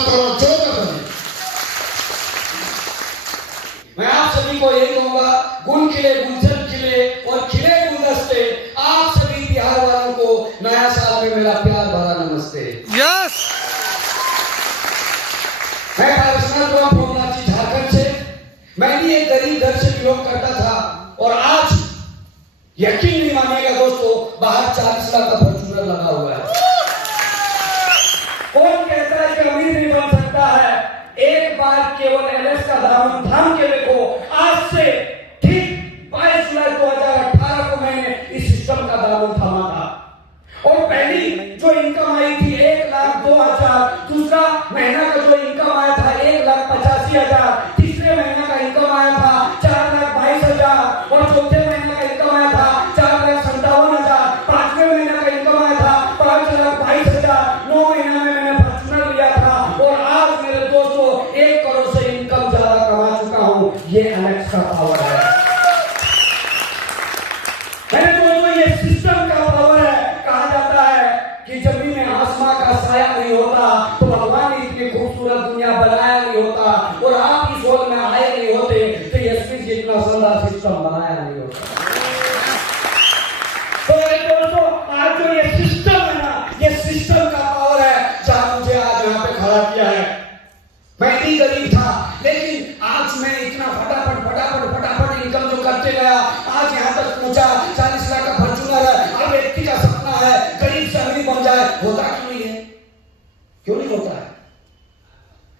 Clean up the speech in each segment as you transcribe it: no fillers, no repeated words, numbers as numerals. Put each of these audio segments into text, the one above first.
थोड़ा जोर बने। मैं आप सभी को यही कहूंगा, गुल खिले, गुलशन खिले और खिले गुलदस्ते। आप सभी बिहार वालों को नया साल में मेरा प्यार भरा नमस्ते। यस। मैं झारखंड से, मैं भी एक गरीब घर से बिलोंग करता था और आज यकीन नहीं मानिएगा दोस्तों, बाहर 40 लाख का फॉर्च्यूनर लगा हुआ है। कौन कहता है कि अमीर नहीं बन सकता है? एक बार केवल एलएस का दामन थाम के देखो। आज से ठीक 22 जुलाई 2018 को मैंने इस सिस्टम का दामन थामा था और पहली जो इनकम आई थी 1,02,000, दूसरा महीना का जो इनकम आया था 1,85,000, तीसरे महीने का इनकम आया था 4,22,000 और चौथे महीने का इनकम आया था 4,57,000, पांचवें महीने का इनकम आया था 5,22,000, 9 महीने में मैंने फॉर्च्यूनर लिया था और आज मेरे दोस्तों 1 करोड़ से इनकम ज्यादा कमा चुका हूं। ये एलेक्स का पावर है मेरे दोस्तों, ये सिस्टम का पावर है। कहा जाता है कि जमीन में आसमां का साया नहीं होता तो भगवान ने इतनी खूबसूरत दुनिया बनाया नहीं होता और आप इस वर्ल्ड में आए नहीं होते तो यशवी जी इतना शानदार सिस्टम बनाया नहीं होता। तो मेरे दोस्तों, आज जो ये सिस्टम है ना, ये सिस्टम का पावर है जहां मुझे आज यहाँ पे खड़ा किया है। मैं भी गरीब था लेकिन आज मैं इतना फटाफट इनकम जो करते गया, आज यहाँ तक पहुंचा। 40 लाख का फॉर्च्यूनर है। हर व्यक्ति का सपना है गरीब से अमीर बन जाए। होता क्यों नहीं है? क्यों नहीं होता है?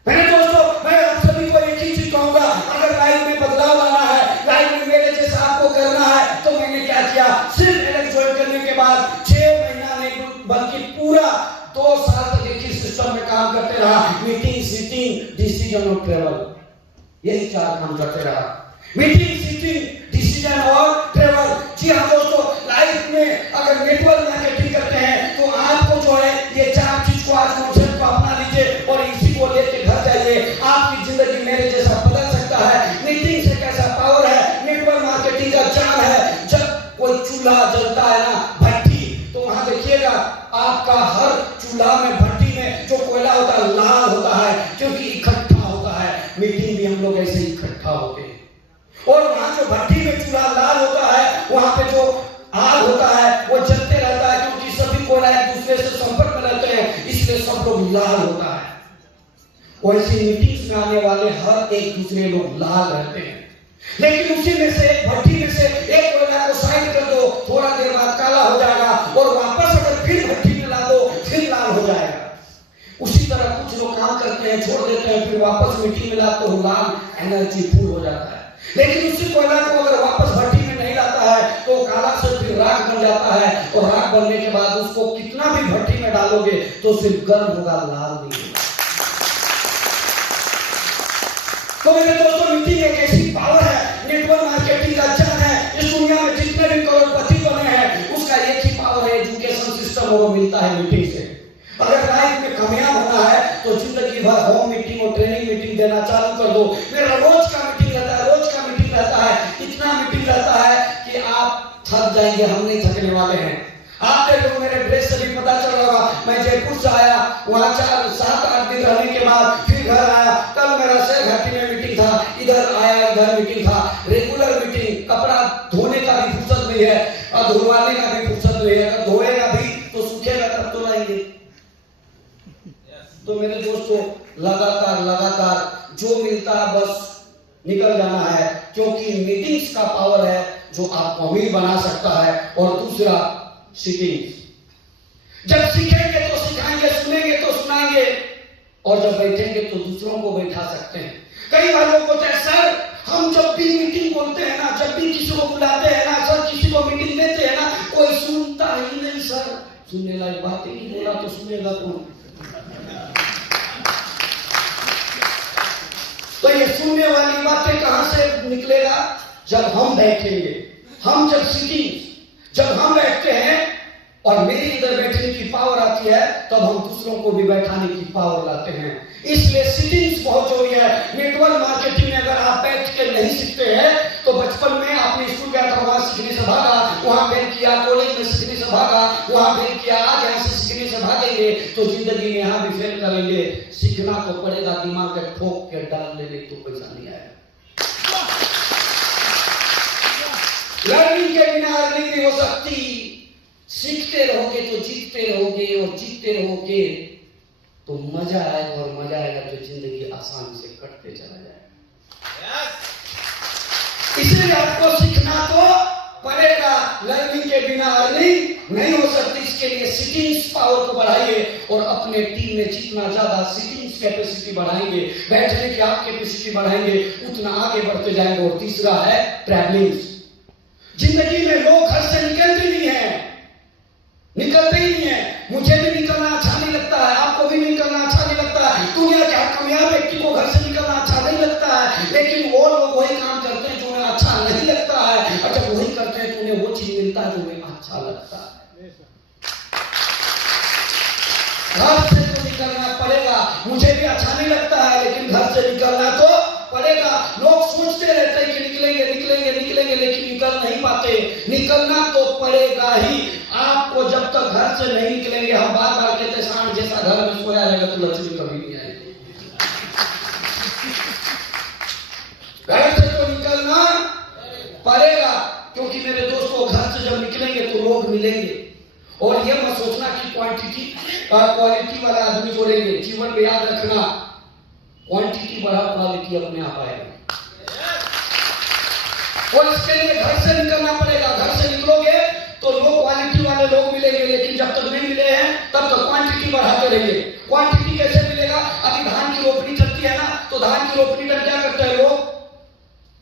मेरे दोस्तों, मैं आप सभी को एक ही चीज कहूंगा, अगर लाइफ में बदलाव लाना है, लाइफ में मेरे जैसा आपको करना है, तो मैंने क्या किया? सिर्फ एलेक्स ज्वाइन करने के बाद 6 महीना नहीं बल्कि पूरा 2 साल तक एक ही सिस्टम में काम करते रहा। मीटिंग, सीटिंग, डिसीजन और ट्रेवल, यही 4 काम करते रहा। मीटिंग, सीटिंग, डिसीजन और ट्रेवल। जी हाँ दोस्तों, लाइफ में अगर नेटवर्क मार्केटिंग करते हैं तो आपको जो है ये 4 चीज को आज कॉन्सेप्ट को अपना लीजिए और इसी को लेके घर जाइए। आपकी जिंदगी मेरे जैसा बदल सकता है। मीटिंग से कैसा पावर है, नेटवर्क मार्केटिंग का जान है। जब कोई चूल्हा जलता है ना, भट्टी, तो वहां देखिएगा आपका हर चूल्हा में, भट्टी में जो कोयला होता है लाल होता है क्योंकि इकट्ठा होता है। मीटिंग भी हम लोग ऐसे इकट्ठा होते हैं और वहां जो भट्टी में चूल्हा लाल होता है वहां पे जो आग होता है वो जलते रहता है क्योंकि सभी कोयला एक दूसरे से संपर्क में रहते हैं, इसलिए सब लोग लाल होता है। वैसे मीटिंग्स में आने वाले हर एक दूसरे लोग लाल रहते हैं, लेकिन उसी में से एक भट्टी में से एक कोयला को साइड कर दो, थोड़ा देर बाद काला हो जाएगा और वापस अगर फिर भट्टी में ला दो फिर लाल हो जाएगा। उसी तरह कुछ लोग काम करते हैं, छोड़ देते हैं, फिर वापस मिट्टी में लाते हो, लाल एनर्जी फुल हो जाता है। लेकिन उसी कोयला को अगर वापस भट्टी में नहीं लाता है तो काला से फिर राख बन जाता है और राख बनने के बाद उसको कितना भी भट्टी में डालोगे तो सिर्फ गर्म होगा, लाल नहीं होगा। तो मेरे दोस्तों, मीटिंग एक ऐसी पावर है, नेटवर्क मार्केटिंग का जान है। इस दुनिया में जितने भी करोड़पति बने हैं उसका एक ही पावर है, एजुकेशन सिस्टम वो मिलता है मीटिंग से। अगर लाइफ में कामयाब होना है तो जिंदगी भर होम मीटिंग और ट्रेनिंग मीटिंग देना चालू कर दो। मेरा रोज का मीटिंग रहता है, रोज का मीटिंग रहता है, इतना मीटिंग रहता है कि आप थक जाएंगे। हम नहीं थकने वाले हैं। आप देखो, मेरे ड्रेस से भी पता चल रहा होगा, मैं जयपुर से आया, वहां 4-7-8 दिन रहने के बाद फिर घर आया। कल मेरा शेर घाटी में मीटिंग था, इधर आया, इधर मीटिंग था, रेगुलर मीटिंग। कपड़ा धोने का भी फुर्सत नहीं है और धुलवाने का भी फुर्सत नहीं है। अगर धोएगा भी तो सूखेगा तब तो लाएंगे। तो मेरे दोस्तों, लगातार जो मिलता है बस निकल जाना है, क्योंकि मीटिंग्स का पावर है जो आपको अमीर बना सकता है। और दूसरा, सीटिंग्स। जब सीखेंगे तो सिखाएंगे, सुनेंगे तो सुनाएंगे और जब बैठेंगे तो दूसरों को बैठा सकते हैं। कई बार लोग बोलते हैं, सर हम जब भी मीटिंग बोलते हैं ना, जब भी किसी को बुलाते हैं ना, सर किसी को मीटिंग देते हैं ना, कोई सुनता ही नहीं। सर सुनने लायक बात ही नहीं बोला तो सुनेगा कौन? तो ये सुनने वाली बातें कहां से निकलेगा? जब हम बैठेंगे। हम जब हम बैठते हैं और मेरी इधर बैठने की पावर आती है तब हम दूसरों को भी बैठाने की पावर लाते हैं। इसलिए सिटिंग्स बहुत जरूरी है। नेटवर्क मार्केटिंग में अगर आप बैठ के नहीं सीखते हैं तो बचपन में आपने स्कूल गया था, वहां सीखने से भागा, वहां फेल किया, कॉलेज में सीखने से भागा, वहां फेल किया, आज यहाँ से सीखने से भागेंगे करेंगे तो जिंदगी में यहाँ भी फेल करेंगे। सीखना तो पड़ेगा, दिमाग के ठोक के डाल लेने तो पैसा नहीं आएगा। लर्निंग के बिना अर्निंग नहीं हो सकती। सीखते रहोगे तो जीतते रहोगे, और जीतते रहोगे तो मजा आएगा, और मजा आएगा तो जिंदगी आसानी से कटते चला जाएगा। इसलिए आपको सीखना तो पड़ेगा। लर्निंग के बिना अर्निंग नहीं हो सकती। इसके लिए सिटिंग्स पावर को बढ़ाइए, और अपने टीम में जितना ज्यादा सिटिंग्स कैपेसिटी बढ़ाएंगे, बैठने की आप कैपेसिटी बढ़ाएंगे, उतना आगे बढ़ते जाएंगे। और तीसरा है ट्रैवलिंग। जिंदगी में लोग घर से निकलते नहीं है, निकलते ही नहीं है। मुझे भी निकलना अच्छा नहीं लगता है, आपको भी निकलना अच्छा नहीं लगता है। दुनिया के हर कामयाब व्यक्ति को घर से निकलना अच्छा नहीं लगता है, लेकिन वो लोग वही काम करते हैं जो उन्हें अच्छा नहीं लगता है, और जब वही करते हैं तो उन्हें वो चीज मिलता है जो उन्हें अच्छा लगता है। घर से तो निकलना पड़ेगा। मुझे भी अच्छा नहीं लगता है, लेकिन घर से निकलना तो पड़ेगा। लोग सोचते रहते हैं कि निकलेंगे निकलेंगे निकलेंगे, लेकिन निकल नहीं पाते। निकलना तो पड़ेगा ही। आपको जब तक घर से नहीं निकलेंगे, हम बार बार कहते हैं सांड जैसा घर में सोया रहेगा तो लक्ष्मी कभी नहीं आएगी। घर से तो निकलना पड़ेगा, क्योंकि मेरे दोस्तों घर से जब निकलेंगे तो लोग मिलेंगे। और ये मत सोचना कि क्वालिटी वाला आदमी जोड़ेंगे। जीवन में याद रखना, क्वांटिटी बढ़ा, क्वालिटी अपने आप आएगा। और इसके लिए घर से निकलना पड़ेगा। घर से निकलोगे तो लोग क्वालिटी वाले लोग मिलेंगे, लेकिन जब तक नहीं मिले हैं तब तक क्वांटिटी बढ़ाते रहिए। क्वांटिटी कैसे मिलेगा? अभी धान की रोपनी चलती है ना, तो धान की रोपनी में क्या करते हैं लोग?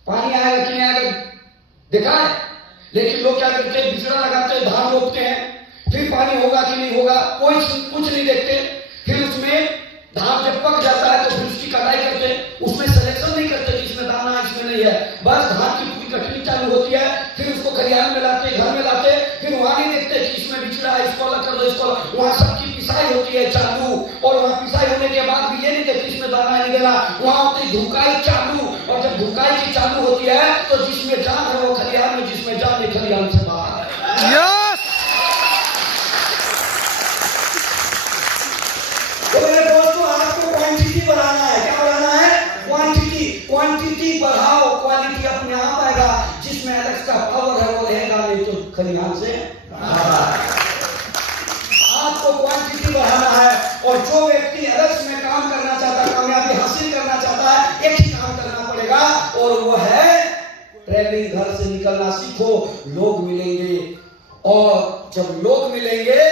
पानी आएगा कि नहीं आएगा देखा है, लेकिन लोग क्या करते हैं? बिचड़ा लगाते हैं, धान रोपते हैं, फिर पानी होगा कि नहीं होगा कोई कुछ नहीं देखते। फिर उसमें धान जब पक जाता है तो फिर उसकी कटाई करते हैं। उसमें सिलेक्शन नहीं करते कि इसमें दाना इसमें नहीं है, बस धान की पूरी कटनी चालू होती है। फिर उसको खलिहान में लाते, घर में लाते, फिर वहां नहीं देखते कि इसमें बिचड़ा है, इसको अलग कर दो, इसको वहां सबकी पिसाई होती है चालू। और वहां पिसाई होने के बाद भी ये नहीं देखते इसमें दाना नहीं देना, वहां होती धुकाई चालू। और जब धुकाई की चालू होती है तो जिसमें जान है वो खलिहान में, जिसमें जान नहीं खलिहान से बाहर। तो मेरे दोस्तों, आपको क्वांटिटी बढ़ाना है। क्या बढ़ाना है? क्वांटिटी। क्वांटिटी बढ़ाओ, क्वालिटी अपने आप आएगा। जिसमें एलेक्स का पावर है वो रहेगा, नहीं तो खलिहान से आपको क्वांटिटी बढ़ाना है। और जो व्यक्ति एलेक्स में काम करना चाहता है, कामयाबी हासिल करना चाहता है, एक ही काम करना पड़ेगा, और वो है ट्रैवलिंग। घर से निकलना सीखो, लोग मिलेंगे। और जब लोग मिलेंगे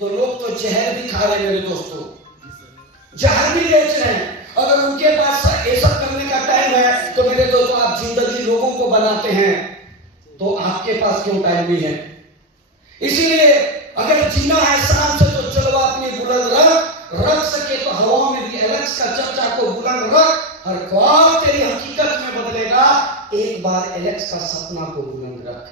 तो लोग तो जहर भी खा रहे हैं मेरे दोस्तों, जहर भी बेच रहे हैं। अगर उनके पास ऐसा करने का टाइम है तो मेरे दोस्तों, आप जिंदगी लोगों को बनाते हैं, तो आपके पास क्यों टाइम नहीं है? इसलिए अगर जीना है शाम से तो चलो अपनी बुलंद रख सके तो हवा में भी एलेक्स का चर्चा को बुलंद रख। हर ख्वाब तेरी हकीकत में बदलेगा, एक बार एलेक्स का सपना को बुलंद रख,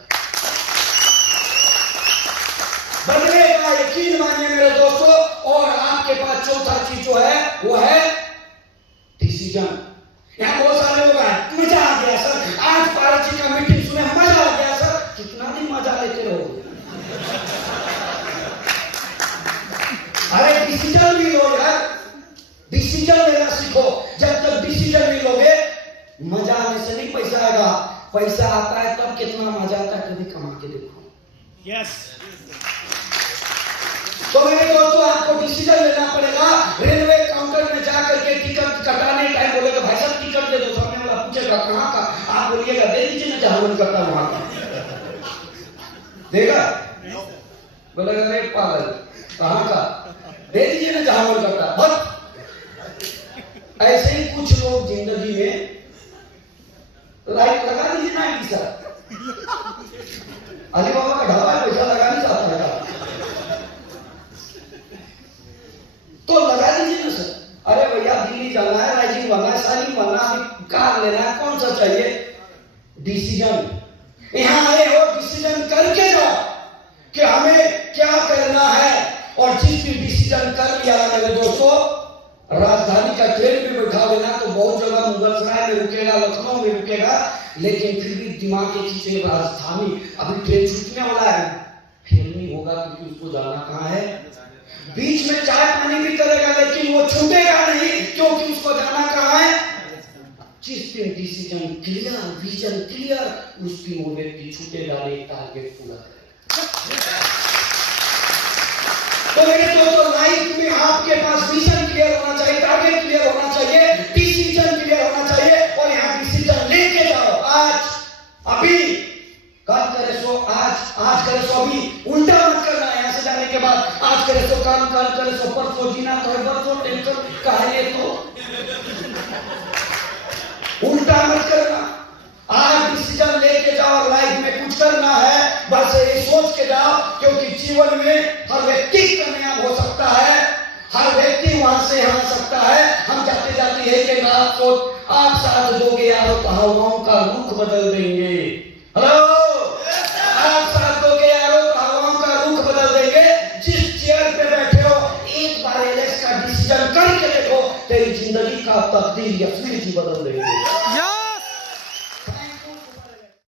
बदलेगा, यकीन मानिए मेरे दोस्तों। और आपके पास चौथा चीज जो है वो है डिसीजन। यहां बहुत सारे लोग आए, मजा आ गया सर, आज पारस जी का मीटिंग सुने मजा आ गया सर। कितना दिन मजा लेते रहोगे? अरे डिसीजन भी लो यार, डिसीजन लेना सीखो। जब तक डिसीजन नहीं लोगे, मजा आने से नहीं पैसा आएगा। पैसा आता है तब कितना मजा आता है, कभी कमा के देखो। यस। तो मेरे दोस्तों, आपको डिसीजन लेना पड़ेगा। रेलवे काउंटर में जाकर के टिकट कटाने टाइम बोलेगा भाई साहब टिकट दे दो, सामने वाला पूछेगा कहाँ का, आप बोलिएगा दे दीजिए ना जहां मन करता वहां का, देगा? बोलेगा अरे पागल कहाँ का, दे दीजिए ना जहां मन करता। बस ऐसे ही कुछ लोग जिंदगी में लाइट लगा दीजिए ना कि सर अली बाबा का ढाबा पैसा लगा नहीं चाहता है तो लगा दीजिए ना सर। अरे भैया दिल्ली जाना है, राइजिंग बनना है, साइलिंग बनना है, कार लेना है, कौन सा चाहिए? डिसीजन। यहां आए हो डिसीजन करके जाओ कि हमें क्या करना है। और जिस भी डिसीजन कर लिया मेरे दोस्तों, राजधानी का ट्रेन में बैठा देना तो बहुत जगह मुगलसराय में रुकेगा, लखनऊ में रुकेगा, लेकिन फिर भी दिमाग के खींचे राजधानी, अभी ट्रेन छूटने वाला है, फेल नहीं होगा क्योंकि उसको जाना कहां है? बीच में चाय पानी भी करेगा लेकिन वो छूटेगा नहीं, क्योंकि उसको जाना कहाँ है। जिस दिन डिसीजन क्लियर, विजन क्लियर, उस दिन वो व्यक्ति छूटेगा नहीं, टारगेट पूरा करेगा। तो मेरे दोस्तों, लाइफ में आपके पास विजन क्लियर होना चाहिए, टारगेट क्लियर होना चाहिए, डिसीजन क्लियर होना चाहिए, और यहाँ डिसीजन लेके जाओ। आज, अभी, कल करे सो आज, आज करे सो अभी, उल्टा मत करना। यहाँ से जाने के बाद आज करे सो कल, कल करे सो परसों, जीना तो है परसों, टेंशन काहे तो उल्टा मत करना। आज डिसीजन लेके जाओ, लाइफ में कुछ करना है, बस ये सोच के जाओ, क्योंकि जीवन में हर व्यक्ति कामयाब हो सकता है, हर व्यक्ति वहां से आ सकता है। हम जाते जाते एक बात सोच, आप साथ दोगे यारो तो हवाओं का रुख बदल देंगे। हेलो, आप साथ दोगे यारो तो हवाओं का रुख बदल देंगे। जिस चेयर पे बैठे हो, एक बार एलेक्स का डिसीजन करके देखो, तेरी जिंदगी का तकदीर यकीन बदल देंगे।